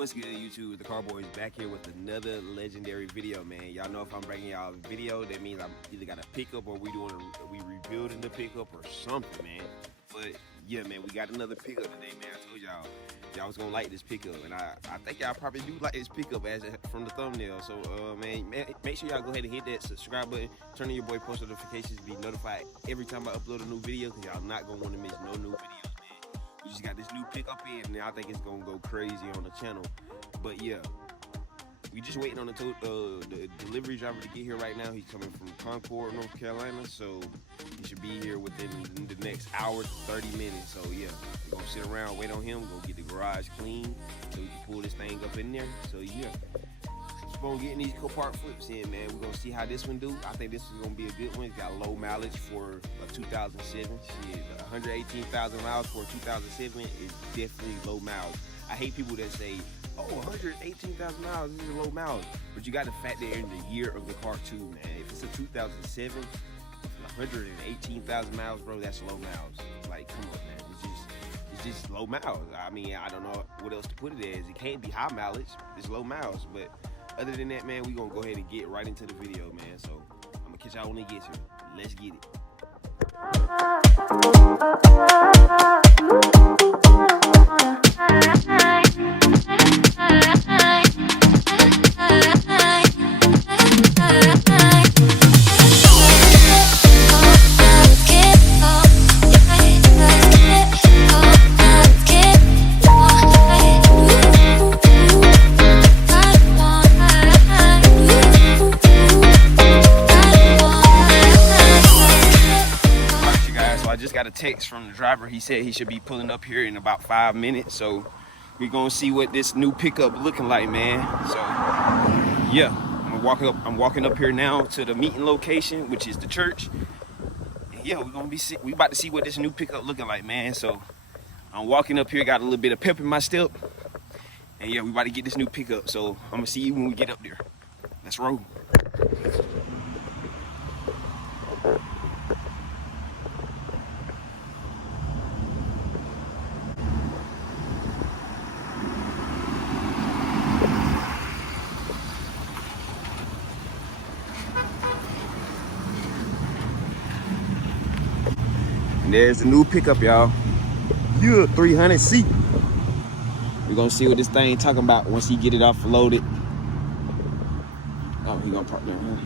What's good, YouTube? The Car Boys back here with another legendary video, man. Y'all know if I'm bringing y'all a video, that means I'm either got a pickup or we rebuilding the pickup or something, man. But yeah, man, we got another pickup today, man. I told y'all was gonna like this pickup, and I think y'all probably do like this pickup as from the thumbnail. So man, make sure y'all go ahead and hit that subscribe button, turn on your boy post notifications to be notified every time I upload a new video, because y'all not gonna want to miss no new videos. We just got this new pickup in, and I think it's gonna go crazy on the channel. But yeah, we just waiting on the delivery driver to get here right now. He's coming from Concord, North Carolina, so he should be here within the next hour to 30 minutes. So yeah, we're gonna sit around, wait on him, go get the garage clean so we can pull this thing up in there. So yeah, just gonna get these Copart flips in, man. We're gonna see how this one do. I think this is gonna be a good one. It's got low mileage for a 2007. Shit, 118,000 miles for 2007 is definitely low miles. I hate people that say, oh, 118,000 miles, this is low miles. But you got to factor in the year of the car too, man. If it's a 2007, 118,000 miles, bro, that's low miles. Like, come on, man. It's just low miles. I mean, I don't know what else to put it as. It can't be high mileage. It's low miles. But other than that, man, we're going to go ahead and get right into the video, man. So I'm going to catch y'all when it gets here. Let's get it. Got a text from the driver. He said he should be pulling up here in about 5 minutes, so we're gonna see what this new pickup looking like, man. So yeah, I'm walking up here now to the meeting location, which is the church. And yeah, we about to see what this new pickup looking like, man. So I'm walking up here, got a little bit of pep in my step, and yeah, we about to get this new pickup. So I'm gonna see you when we get up there. Let's roll. There's the new pickup, y'all. Yeah, 300C. We're gonna see what this thing talking about once he get it offloaded. Oh, he gonna park there, huh?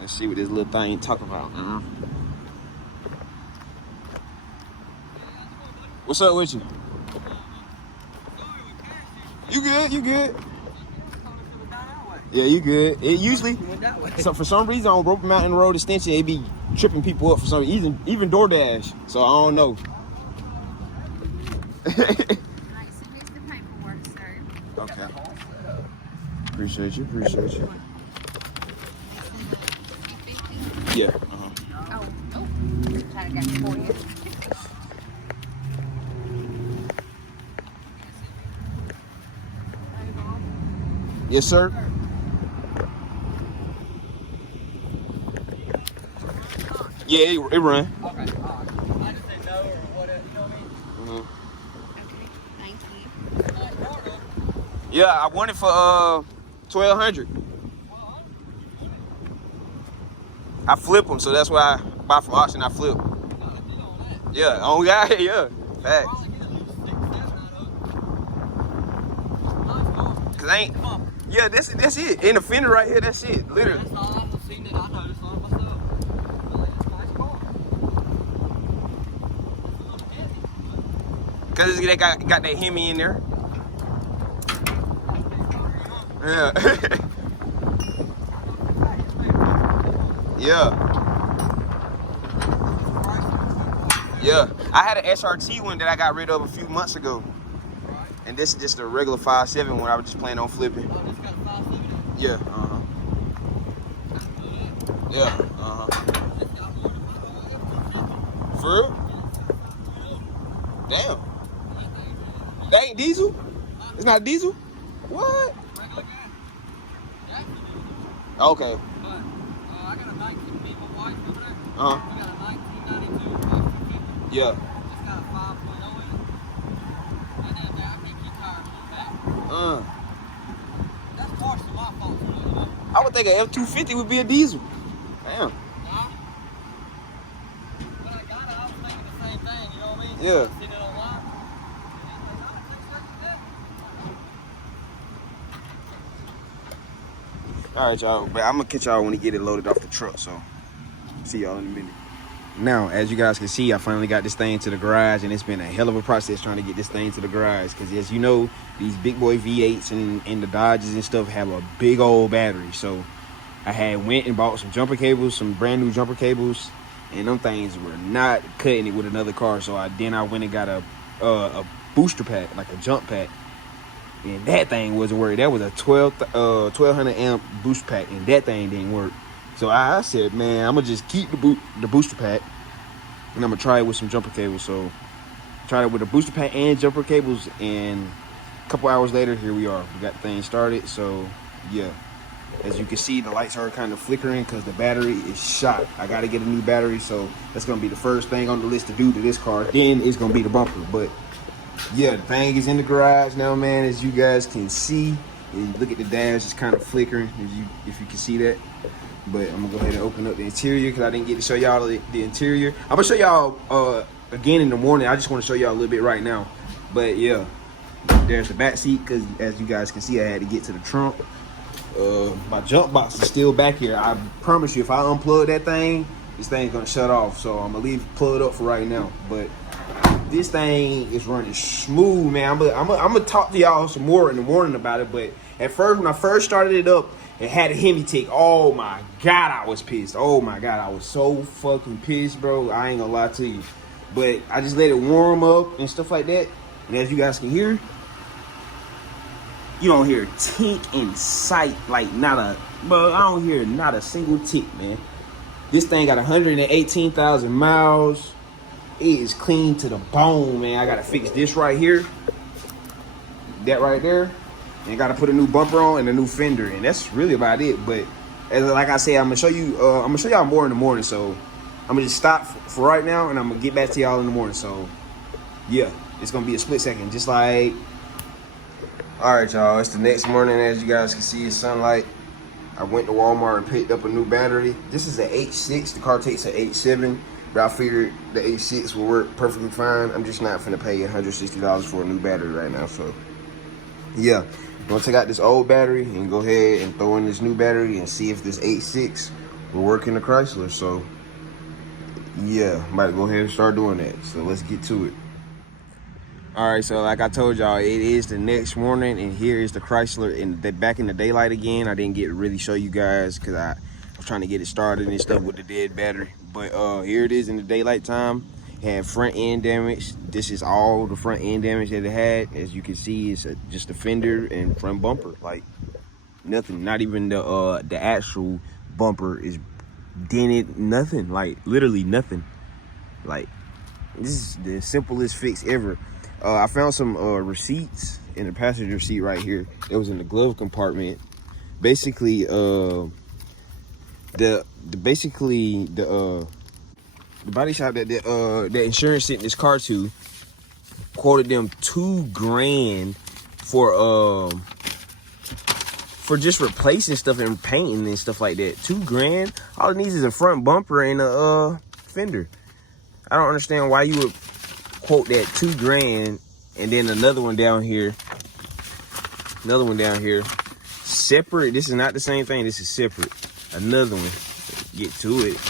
Let's see what this little thing talking about. What's up with you? You good? You good? Yeah, you good. It usually, so for some reason on Roper Mountain Road Extension, it be tripping people up for some reason, even DoorDash. So I don't know. Alright, so here's the paperwork, sir. Okay. Appreciate you. Yeah. Oh, try to get it for you. Yes, sir. Yeah, it run. Okay, I just didn't know or what, you know what I mean? Okay, thank you. Yeah, I want it for 1,200. I flip them, so that's why I buy from auction. I flip. Yeah, oh yeah, yeah. Facts. Cause I ain't. Yeah, that's it. In the fender right here, that's it. Literally. That's all I've seen that I noticed on myself. Cause they got that Hemi in there. Yeah. Yeah. I had an SRT one that I got rid of a few months ago. And this is just a regular 5.7 one I was just planning on flipping. Oh, this got a 5.7? Yeah, Yeah, For real? Damn. That ain't diesel? It's not diesel? What? Okay. But I got a 19 people white over there. Uh-huh. We got a 1992 Yeah. It's got a 5.0 in it. think a F-250 would be a diesel. Damn. Nah. When I got it, I was thinking the same thing, you know what I mean? Yeah. Seen it online. All right, y'all. But I'm gonna catch y'all when we get it loaded off the truck. So, see y'all in a minute. Now, as you guys can see, I finally got this thing to the garage, and it's been a hell of a process trying to get this thing to the garage. Because as you know, these big boy V8s and the Dodges and stuff have a big old battery. So I had went and bought some jumper cables, some brand new jumper cables, and them things were not cutting it with another car. So I went and got a booster pack, like a jump pack, and that thing wasn't working. That was a 1200 amp booster pack, and that thing didn't work. So I said, man, I'm gonna just keep the booster pack, and I'm gonna try it with some jumper cables. So tried it with a booster pack and jumper cables, and a couple hours later, here we are. We got the thing started. So yeah, as you can see, the lights are kind of flickering because the battery is shot. I gotta get a new battery, so that's gonna be the first thing on the list to do to this car. Then it's gonna be the bumper. But yeah, the thing is in the garage now, man. As you guys can see, and look at the dash, it's kind of flickering. If you can see that. But I'm gonna go ahead and open up the interior because I didn't get to show y'all the interior. I'm gonna show y'all again in the morning. I just want to show y'all a little bit right now. But yeah, there's the back seat because as you guys can see, I had to get to the trunk. My jump box is still back here. I promise you, if I unplug that thing, this thing's gonna shut off. So I'm gonna leave it plugged up for right now. But this thing is running smooth, man. I'm gonna talk to y'all some more in the morning about it. But at first, when I first started it up, it had a Hemi tick. Oh my God, I was pissed. Oh my God, I was so fucking pissed, bro. I ain't gonna lie to you. But I just let it warm up and stuff like that. And as you guys can hear, you don't hear a tick in sight. Like I don't hear not a single tick, man. This thing got 118,000 miles. It is clean to the bone, man. I gotta fix this right here. That right there. And got to put a new bumper on and a new fender, and that's really about it. But like I said, I'm gonna show you. I'm gonna show y'all more in the morning. So I'm gonna just stop for right now, and I'm gonna get back to y'all in the morning. So yeah, it's gonna be a split second, just like. All right, y'all. It's the next morning. As you guys can see, it's sunlight. I went to Walmart and picked up a new battery. This is an H6. The car takes an H7, but I figured the H6 will work perfectly fine. I'm just not finna pay $160 for a new battery right now. So yeah. I'm gonna take out this old battery and go ahead and throw in this new battery and see if this 8.6 will work in the Chrysler. So yeah, I'm about to go ahead and start doing that. So let's get to it. All right, so like I told y'all, it is the next morning, and here is the Chrysler back in the daylight again. I didn't get to really show you guys because I was trying to get it started and stuff with the dead battery. But here it is in the daylight time. It had front end damage. This is all the front end damage that it had. As you can see, it's just a fender and front bumper. Like nothing, not even the actual bumper is dented. Nothing, like literally nothing. Like this is the simplest fix ever. I found some receipts in the passenger seat right here. It was in the glove compartment. Basically, the body shop that the insurance sent this car to quoted them $2 grand for just replacing stuff and painting and stuff like that. $2 grand. All it needs is a front bumper and a fender. I don't understand why you would quote that $2 grand and then another one down here. Separate. This is not the same thing. This is separate. Another one. Get to it.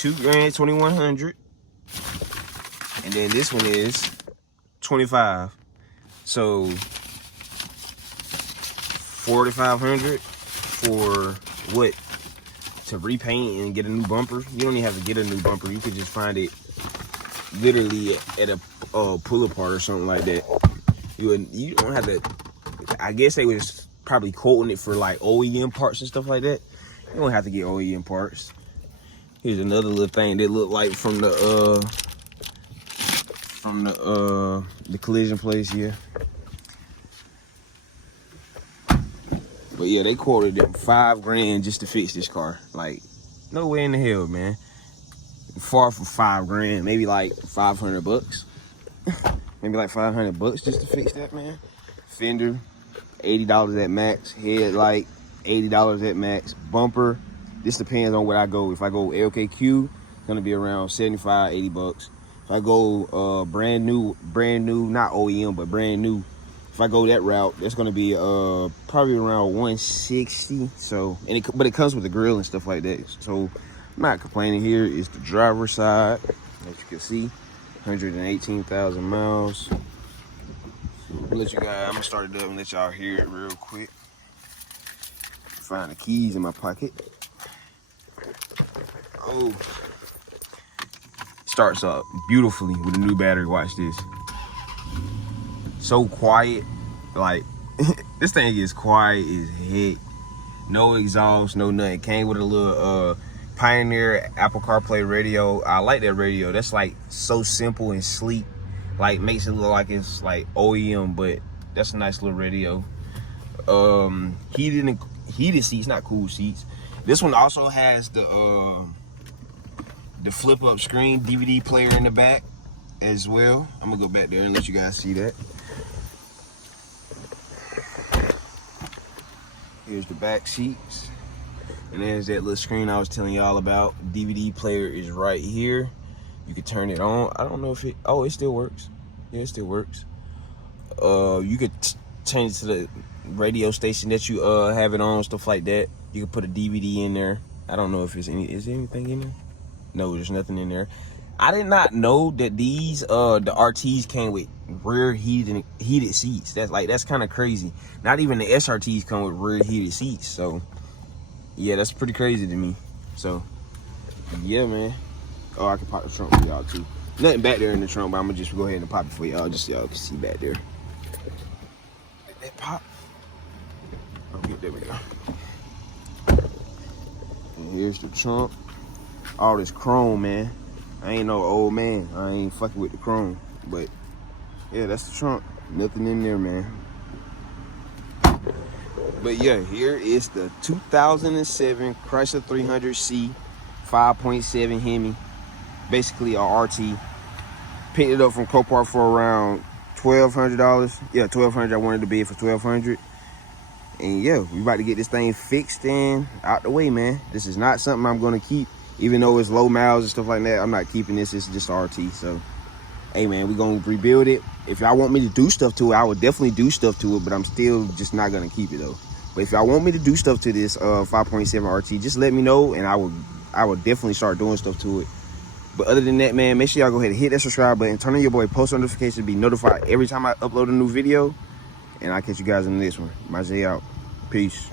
$2 grand, 2,100, and then this one is 25. So 4,500 for what? To repaint and get a new bumper. You don't even have to get a new bumper. You could just find it literally at a pull apart or something like that. You don't have to. I guess they was probably quoting it for like OEM parts and stuff like that. You don't have to get OEM parts. Here's another little thing that looked like from the collision place here. But yeah, they quoted them $5 grand just to fix this car. Like, no way in the hell, man. Far from $5 grand, maybe like 500 bucks. Maybe like 500 bucks just to fix that, man. Fender, $80 at max. Headlight, $80 at max. Bumper, this depends on what I go. If I go LKQ, it's gonna be around 75, 80 bucks. If I go brand new, not OEM, but brand new, if I go that route, that's gonna be probably around 160. So, but it comes with the grill and stuff like that. So I'm not complaining. Here is the driver's side, as you can see, 118,000 miles. I'll let you guys, I'm gonna start it up and let y'all hear it real quick. Find the keys in my pocket. Oh, starts up beautifully with a new battery. Watch this. So quiet, like this thing is quiet as heck. No exhaust, no nothing. Came with a little Pioneer Apple CarPlay radio. I like that radio. That's like so simple and sleek. Like makes it look like it's like OEM, but that's a nice little radio. Heated seats, not cool seats. This one also has the flip up screen DVD player in the back as well. I'm gonna go back there and let you guys see that. Here's the back seats, and there's that little screen I was telling y'all about. DVD player is right here. You can turn it on. I don't know if it, oh, it still works. Yeah, it still works. You could change to the radio station that you have it on, stuff like that. You can put a DVD in there. I don't know if is there anything in there? No, there's nothing in there. I did not know that these the RTs came with rear heated seats. That's kind of crazy. Not even the SRTs come with rear heated seats. So yeah, that's pretty crazy to me. So yeah, man. Oh, I can pop the trunk for y'all too. Nothing back there in the trunk, but I'm gonna just go ahead and pop it for y'all, just so y'all can see back there. Let that pop. Okay, there we go. And here's the trunk. All this chrome, man. I ain't no old man. I ain't fucking with the chrome. But yeah, that's the trunk. Nothing in there, man. But yeah, here is the 2007 Chrysler 300C 5.7 Hemi. Basically a RT. Picked it up from Copart for around $1,200. Yeah, $1,200. I wanted to bid for $1,200. And yeah, we about to get this thing fixed and out the way, man. This is not something I'm gonna keep. Even though it's low miles and stuff like that, I'm not keeping this. It's just RT. So hey man, we gonna rebuild it. If y'all want me to do stuff to it, I would definitely do stuff to it, but I'm still just not gonna keep it though. But if y'all want me to do stuff to this 5.7 RT, just let me know, and I will definitely start doing stuff to it. But other than that, man, make sure y'all go ahead and hit that subscribe button, turn on your boy post notifications to be notified every time I upload a new video, and I'll catch you guys in the next one. My J out. Peace.